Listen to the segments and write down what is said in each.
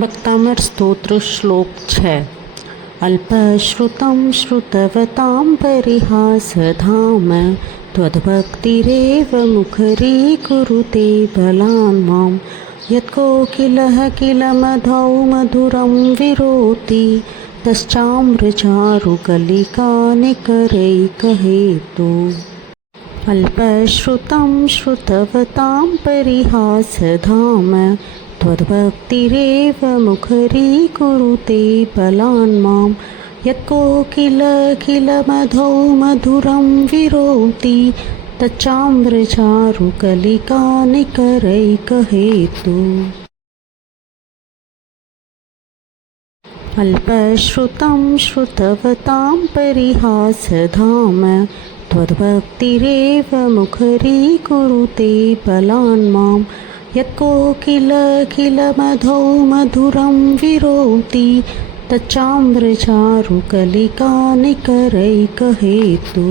भक्तामृत स्तोत्र श्लोक 6। अल्पश्रुतं श्रुतवतां परिहासधाम त्वद्भक्तिरेव मुखरीकुरुते बलान् मां यत्कोकिलः किल मधौ मधुरं विरोति तश्चाम्रचारुकलिकानिकरैकहेतु। अल्पश्रुतं श्रुतवतां परिहासधाम त्वद्भक्तिरेव मुखरीकुरुते बलान् मां यत्कोकिलमधौ मधुरं विरोति तच्चाम्रचारुकलिकानिकरैकहेतु। अल्पश्रुतं श्रुतवतां परिहासधाम त्वद्भक्तिरेव मुखरीकुरुते बलान् मां यत्कोकिलमधौ मधुरं विरोति तच्चाम्रचारुकलिकानिकरैकहेतु।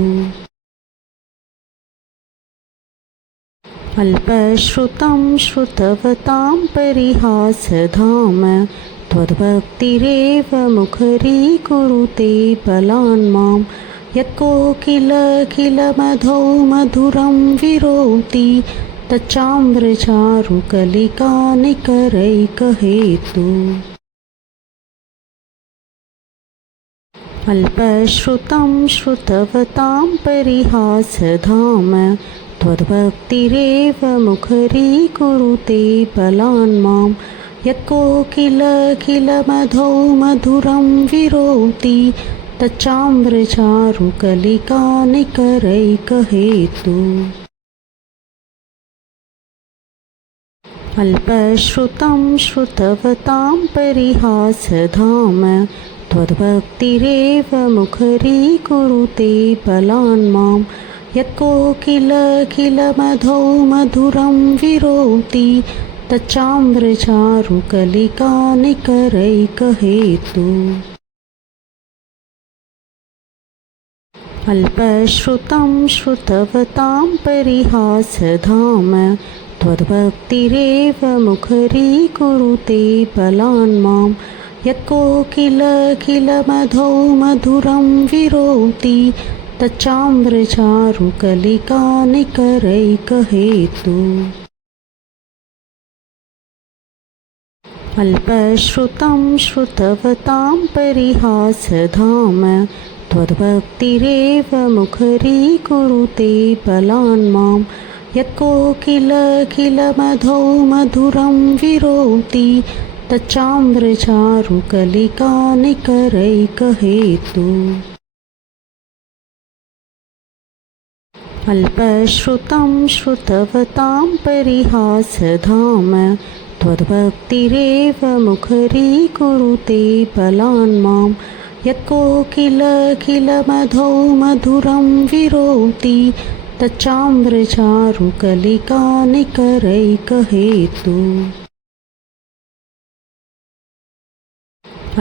अल्पश्रुतं श्रुतवतां परिहासधाम त्वद्भक्तिरेव मुखरीकुरुते बलान् मां यत्कोकिलमधौ मधुरं विरोति तच्चाम्रचारुकलिकानिकरैकहेतु। अल्पश्रुतं श्रुतवतां परिहासधाम त्वद्भक्तिरेव मुखरीकुरुते बलान् मां यत्कोकिलमधौ मधुरं विरोति तच्चाम्रचारुकलिकानिकरैकहेतु। अल्पश्रुतं श्रुतवतां परिहासधाम त्वद्भक्तिरेव मुखरीकुरुते बलान् मां यत्कोकिलमधौ मधुरं विरोति तच्चाम्रचारुकलिकानिकरैकहेतु। अल्पश्रुतं श्रुतवतां परिहासधाम त्वद्भक्तिरेव मुखरीकुरुते बलान् मां यत्कोकिलमधौ मधुरं विरोति तच्चाम्रचारुकलिकानिकरैकहेतु। अल्पश्रुतं श्रुतवतां परिहासधाम त्वद्भक्तिरेव मुखरीकुरुते बलान् मां यत्कोकिलमधौ मधुरं विरोति तच्चाम्रचारुकलिकानिकरैकहेतु। अल्पश्रुतं श्रुतवतां परिहासधाम त्वद्भक्तिरेव मुखरीकुरुते बलान् मां यत्कोकिलमधौ मधुरं विरोति तच्चाम्रचारुकलिकानिकरैकहेतु।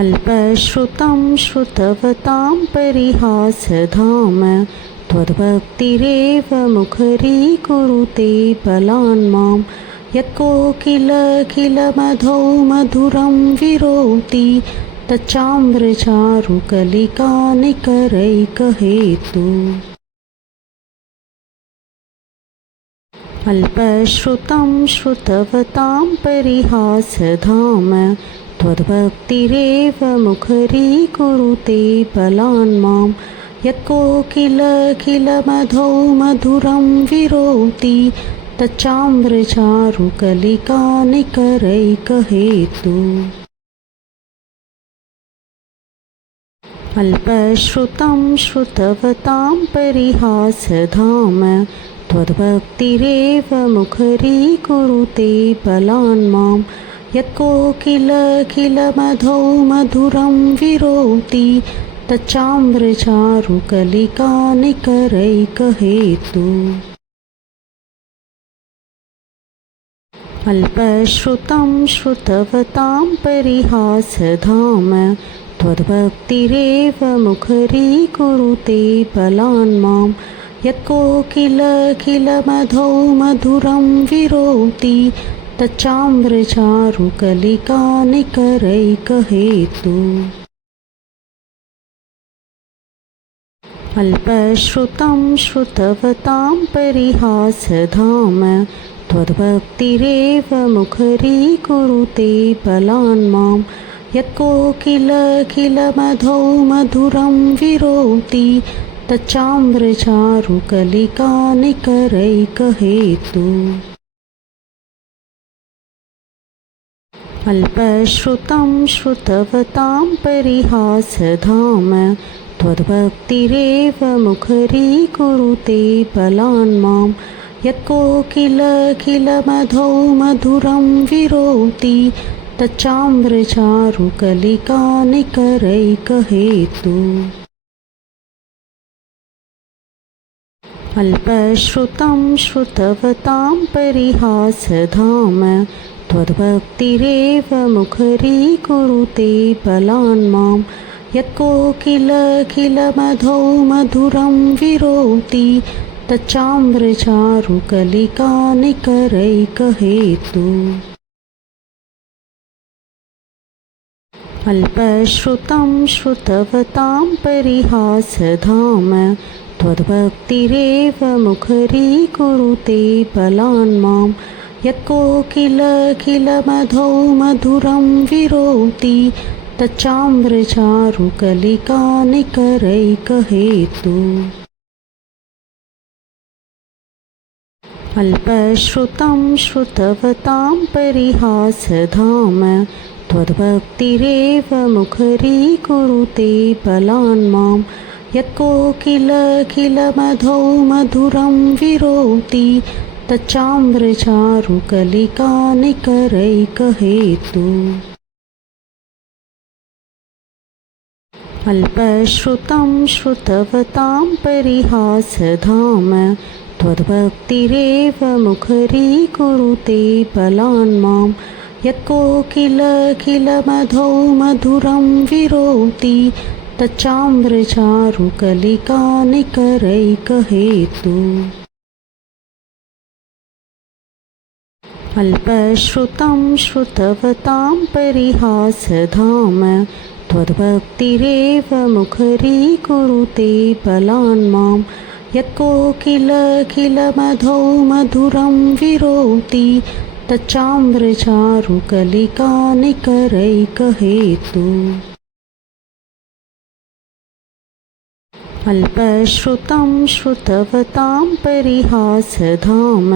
अल्पश्रुतं श्रुतवतां परिहासधाम त्वद्भक्तिरेव मुखरीकुरुते बलान् मां यत्कोकिलमधौ मधुरं विरोति तच्चाम्रचारुकलिकानिकरैकहेतु। अल्पश्रुतं श्रुतवतां परिहासधाम त्वद्भक्तिरेव मुखरीकुरुते बलान् मां यत्कोकिलमधौ मधुरं विरोति तच्चाम्रचारुकलिकानिकरैकहेतु। अल्पश्रुतं श्रुतवतां परिहासधाम त्वद्भक्तिरेव मुखरीकुरुते बलान् मां यत्कोकिलमधौ मधुरं विरोति तच्चाम्रचारुकलिकानिकरैकहेतु। अल्पश्रुतं श्रुतवतां परिहासधाम त्वद्भक्तिरेव मुखरीकुरुते बलान् मां यत्कोकिलमधौ मधुरं विरोति तच्चाम्रचारुकलिकानिकरैकहेतु अल्पश्रुतं श्रुतवतां परिहासधाम त्वद्भक्तिरेव मुखरीकुरुते बलान् मां यत्कोकिलखिलमधौ मधुरं विरोति तच्चाम्रचारुकलिकानिकरैकहेतु अल्पश्रुतं श्रुतवतां परिहासधाम त्वद्भक्तिरेव मुखरीकुरुते बलान् मां यत्कोकिलखिलमधौ मधुरं विरोति तच्चाम्रचारुकलिकानिकरैकहेतु अल्पश्रुतं श्रुतवतां परिहासधाम त्वद्भक्तिरेव मुखरीकुरुते बलान् मां यत्कोकिलखिलमधौ मधुरं विरोति तच्चाम्रचारुकलिकानिकरैकहेतु अल्पश्रुतं श्रुतवतां परिहासधाम त्वद्भक्तिरेव मुखरीकुरुते बलान् मां यत्कोकिलखिलमधौ मधुरं विरोति तच्चाम्रचारुकलिकानिकरैकहेतु अल्पश्रुतं श्रुतवतां परिहासधाम त्वद्भक्तिरेव मुखरीकुरुते बलान् मां यत्कोकिलखिलमधौ मधुरं विरोति तच्चाम्रचारुकलिकानिकरैकहेतु अल्पश्रुतं श्रुतवतां परिहासधाम त्वद्भक्तिरेव मुखरीकुरुते बलान् मां यत्कोकिलखिलमधौ मधुरं विरोति तच्चाम्रचारुकलिकानिकरैकहेतु अल्पश्रुतं श्रुतवतां परिहासधाम त्वद्भक्तिरेव मुखरीकुरुते बलान् मां यत्कोकिलखिलमधौ मधुरं विरोति तच्चाम्रचारुकलिकानिकरैकहेतु अल्पश्रुतं श्रुतवतां परिहासधाम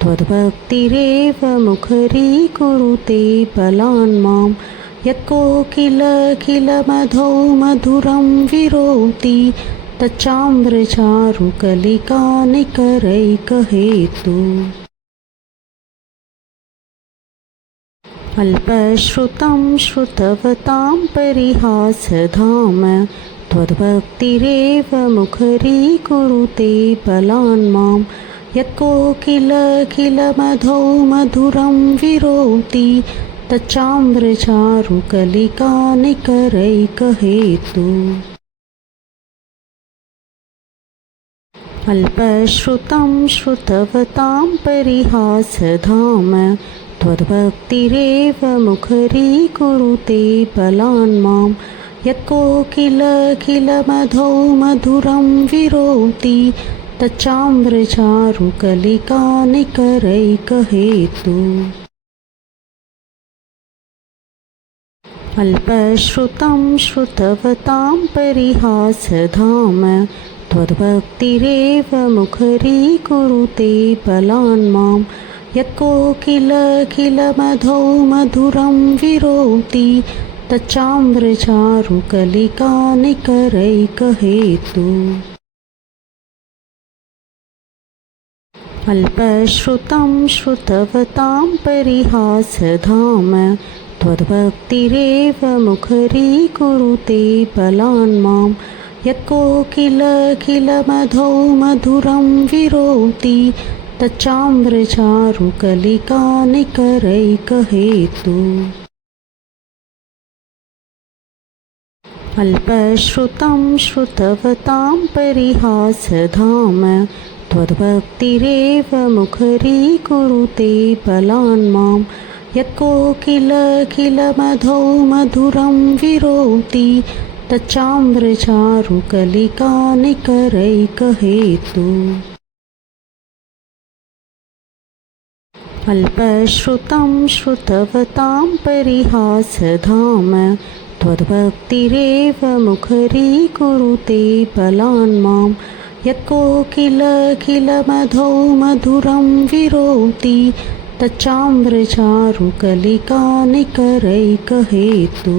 त्वद्भक्तिरेव मुखरीकुरुते बलान् मां यत्कोकिलखिलमधौ मधुरं विरोति तच्चाम्रचारुकलिकानिकरैकहेतु अल्पश्रुतं श्रुतवतां परिहासधाम त्वद्भक्तिरेव मुखरीकुरुते बलान् मां यत्कोकिलखिलमधौ मधुरं विरोति तच्चाम्रचारुकलिकानिकरैकहेतु अल्पश्रुतं श्रुतवतां परिहासधाम त्वद्भक्तिरेव मुखरीकुरुते बलान् मां यत्कोकिलखिलमधौ मधुरं विरोति तच्चाम्रचारुकलिकानिकरैकहेतु अल्पश्रुतं श्रुतवतां परिहासधाम त्वद्भक्तिरेव मुखरीकुरुते बलान् मां यत्कोकिलखिलमधौ मधुरं विरोति तच्चाम्रचारुकलिकानिकरैकहेतु अल्पश्रुतं श्रुतवतां परिहासधाम त्वद्भक्तिरेव मुखरीकुरुते बलान् मां यत्कोकिलखिलमधौ मधुरं विरोति तच्चाम्रचारुकलिकानिकरैकहेतु अल्पश्रुतं श्रुतवतां परिहासधाम त्वद्भक्तिरेव मुखरीकुरुते बलान् मां यत्कोकिलखिलमधौ मधुरं विरोति तच्चाम्रचारुकलिकानिकरैकहेतु अल्पश्रुतं श्रुतवतां परिहासधाम त्वद्भक्तिरेव मुखरीकुरुते बलान् मां यत्कोकिलखिलमधौ मधुरं विरोति तच्चाम्रचारुकलिकानिकरैकहेतु